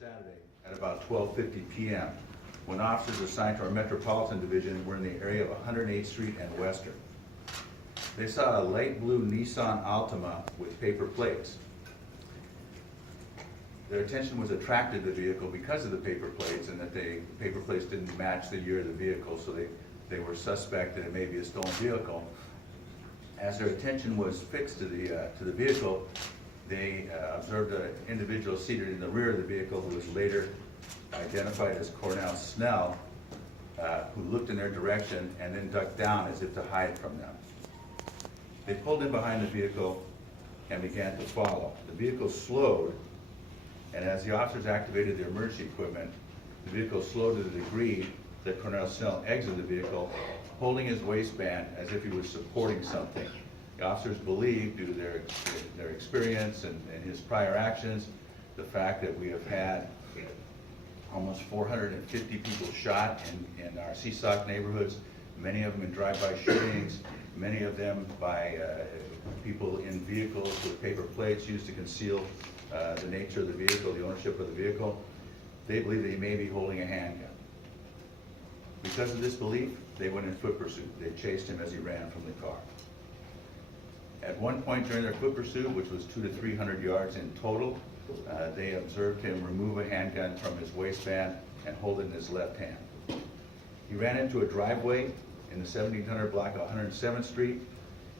Saturday at about 12:50 p.m. when officers assigned to our Metropolitan Division were in the area of 108th Street and Western. They saw a light blue Nissan Altima with paper plates. Their attention was attracted to the vehicle because of the paper plates, and that the paper plates didn't match the year of the vehicle, so they were suspect that it may be a stolen vehicle. As their attention was fixed to the vehicle, they observed an individual seated in the rear of the vehicle who was later identified as Cornell Snell, who looked in their direction and then ducked down as if to hide from them. They pulled in behind the vehicle and began to follow. The vehicle slowed, and as the officers activated their emergency equipment, the vehicle slowed to the degree that Cornell Snell exited the vehicle, holding his waistband as if he was supporting something. The officers believed, due to their experience and his prior actions, the fact that we have had almost 450 people shot in our CSOC neighborhoods, many of them in drive-by shootings, many of them by people in vehicles with paper plates used to conceal the nature of the vehicle, the ownership of the vehicle. They believe that he may be holding a handgun. Because of this belief, they went in foot pursuit. They chased him as he ran from the car. At one point during their foot pursuit, which was 200 to 300 yards in total, they observed him remove a handgun from his waistband and hold it in his left hand. He ran into a driveway in the 1700 block of 107th Street,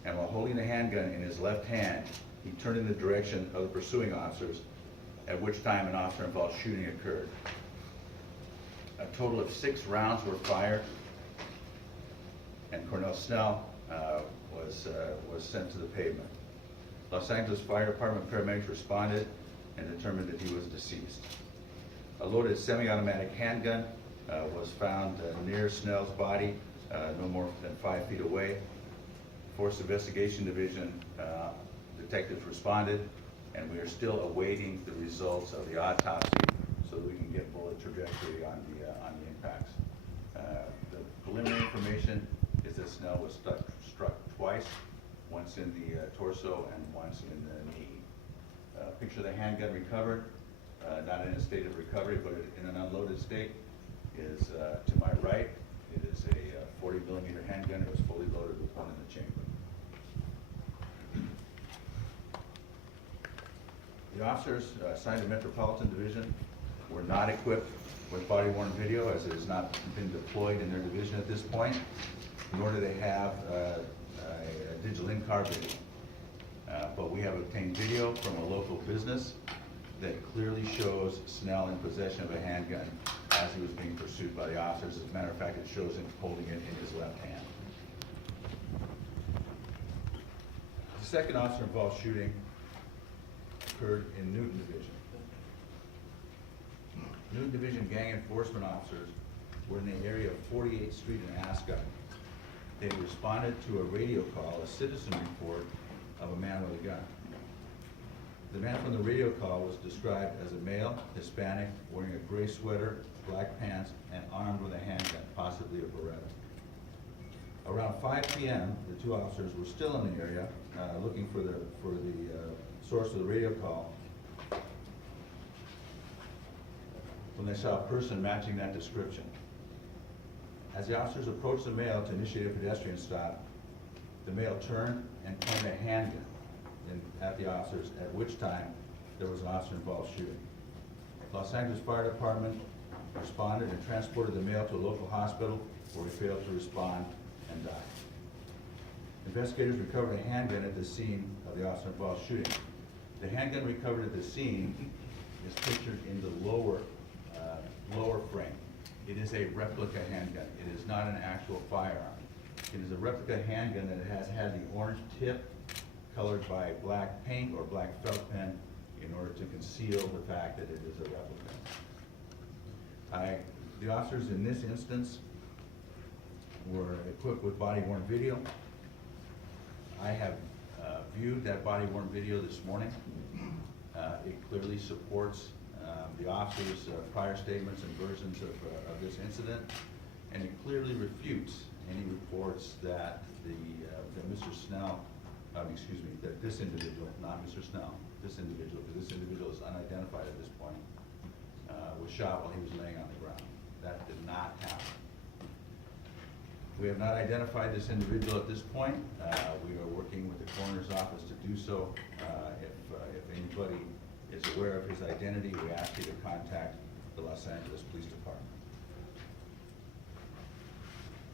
and while holding the handgun in his left hand, he turned in the direction of the pursuing officers, at which time an officer-involved shooting occurred. A total of 6 rounds were fired, and Cornell Snell was sent to the pavement. Los Angeles Fire Department paramedics responded and determined that he was deceased. A loaded semi-automatic handgun was found near Snell's body, no more than 5 feet away. Force Investigation Division detectives responded, and we are still awaiting the results of the autopsy so that we can get bullet trajectory on the impacts. The preliminary information is that Snell was struck twice, once in the torso and once in the knee. Picture of the handgun recovered, not in a state of recovery, but in an unloaded state, is to my right. It is a 40 millimeter handgun. It was fully loaded with one in the chamber. The officers assigned to Metropolitan Division were not equipped with body-worn video, as it has not been deployed in their division at this point, nor do they have a digital in-car video. But we have obtained video from a local business that clearly shows Snell in possession of a handgun as he was being pursued by the officers. As a matter of fact, it shows him holding it in his left hand. The second officer-involved shooting occurred in Newton Division. Newton Division gang enforcement officers were in the area of 48th Street in Ascot. They responded to a radio call, a citizen report of a man with a gun. The man from the radio call was described as a male, Hispanic, wearing a gray sweater, black pants, and armed with a handgun, possibly a Beretta. Around 5 p.m., the 2 officers were still in the area looking for the source of the radio call when they saw a person matching that description. As the officers approached the male to initiate a pedestrian stop, the male turned and pointed a handgun at the officers, at which time there was an officer-involved shooting. Los Angeles Fire Department responded and transported the male to a local hospital, where he failed to respond and died. Investigators recovered a handgun at the scene of the officer-involved shooting. The handgun recovered at the scene is pictured in the lower frame. It is a replica handgun. It is not an actual firearm. It is a replica handgun that has had the orange tip colored by black paint or black felt pen in order to conceal the fact that it is a replica. The officers in this instance were equipped with body-worn video. I have viewed that body-worn video this morning. It clearly supports the officers' prior statements and versions of this incident, and it clearly refutes any reports that Mr. Snell, that this individual, not Mr. Snell, this individual, because this individual is unidentified at this point, shot while he was laying on the ground. That did not happen. We have not identified this individual at this point. We are working with the coroner's office to do so. If anybody is aware of his identity, we ask you to contact the Los Angeles Police Department.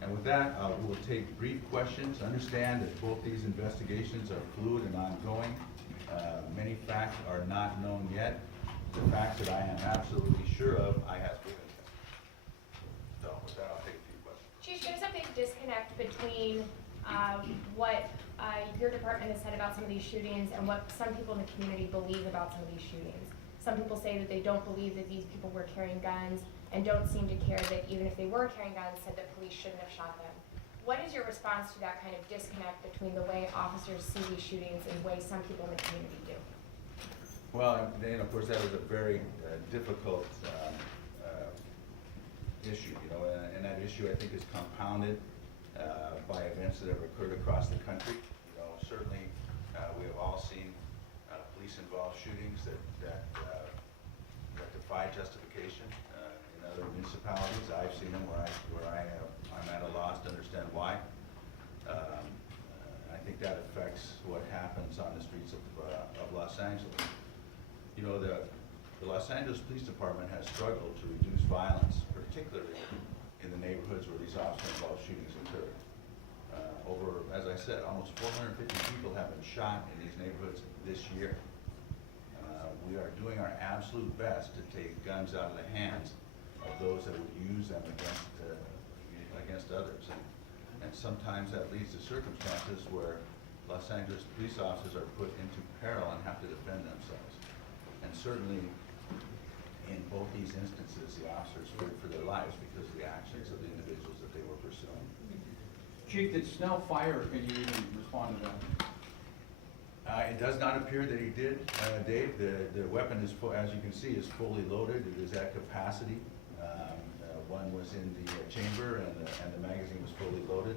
And with that, we will take brief questions. Understand that both these investigations are fluid and ongoing. Many facts are not known yet. The facts that I am absolutely sure of, I have given you. So with that, I'll take a few questions. Chief, there's a big disconnect between what your department has said about some of these shootings and what some people in the community believe about some of these shootings. Some people say that they don't believe that these people were carrying guns and don't seem to care that even if they were carrying guns, said that police shouldn't have shot them. What is your response to that kind of disconnect between the way officers see these shootings and the way some people in the community do? Well, and of course, that was a very difficult issue, you know, and that issue, I think, is compounded by events that have occurred across the country. You know, certainly, we have all seen police-involved shootings that defy justification in other municipalities. I've seen them where I'm at a loss to understand why. I think that affects what happens on the streets of Los Angeles. You know, the Los Angeles Police Department has struggled to reduce violence, particularly in the neighborhoods where these officer-involved shootings occurred. Over, as I said, almost 450 people have been shot in these neighborhoods this year. We are doing our absolute best to take guns out of the hands of those that would use them against others. And sometimes that leads to circumstances where Los Angeles police officers are put into peril and have to defend themselves. And certainly, in both these instances, the officers feared for their lives because of the actions of the individuals that they were pursuing. Chief, did Snell fire? Can you even respond to that? It does not appear that he did, Dave. The weapon is, as you can see, is fully loaded. It is at capacity. One was in the chamber and the magazine was fully loaded,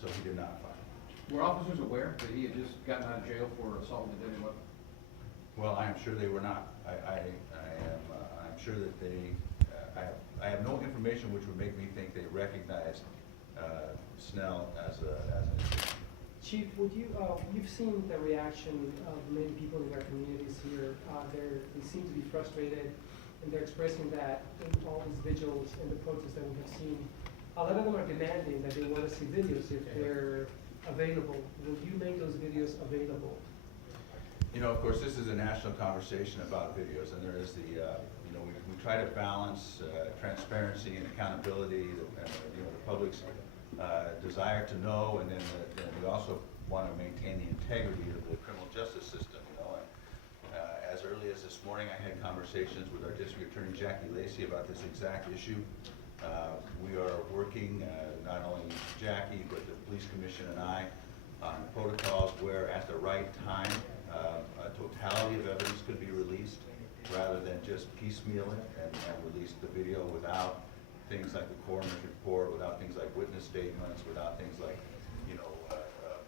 so he did not fire. Were officers aware that he had just gotten out of jail for assault with a deadly weapon? Well, I am sure they were not. I'm sure that they, I have no information which would make me think they recognized Snell as an individual. Chief, would you, you've seen the reaction of many people in our communities here. They seem to be frustrated, and they're expressing that in all these vigils and the protests that we have seen. A lot of them are demanding that they want to see videos if they're available. Will you make those videos available? You know, of course, this is a national conversation about videos, and there is the, you know, we try to balance transparency and accountability, and you know, the public's desire to know, and then we also want to maintain the integrity of the criminal justice system. You know, and as early as this morning, I had conversations with our district attorney Jackie Lacey about this exact issue. We are working, not only Jackie, but the police commission and I, on protocols where at the right time, a totality of evidence could be released rather than just piecemeal it and release the video without things like the coroner's report, without things like witness statements, without things like, you know,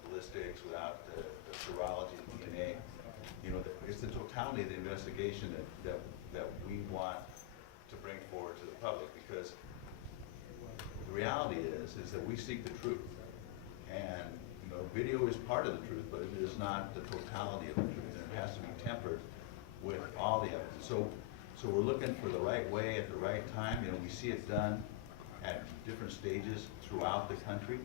ballistics, without the serology, DNA. You know, it's the totality of the investigation that we want to bring forward to the public, because the reality is that we seek the truth. And you know, video is part of the truth, but it is not the totality of the truth, and it has to be tempered with all the evidence. So we're looking for the right way at the right time. You know, we see it done at different stages throughout the country,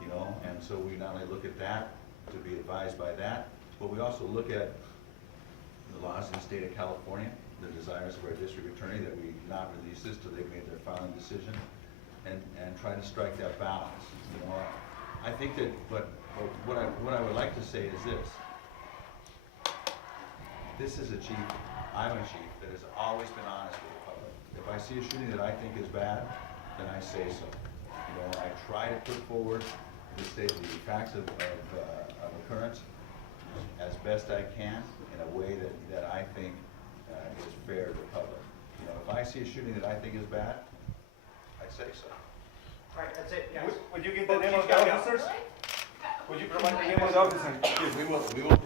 you know, and so we not only look at that to be advised by that, but we also look at the laws in the state of California, the desires of our district attorney that we not release this till they've made their filing decision, and try to strike that balance. You know, I think that, but what I would like to say is this. This is a chief, I'm a chief that has always been honest with the public. If I see a shooting that I think is bad, then I say so. You know, I try to put forward the facts of occurrence as best I can in a way that I think is fair to the public. You know, if I see a shooting that I think is bad, I say so. All right, that's it, guys. Would you give the name of the officers? Would you provide the name of the officers? We will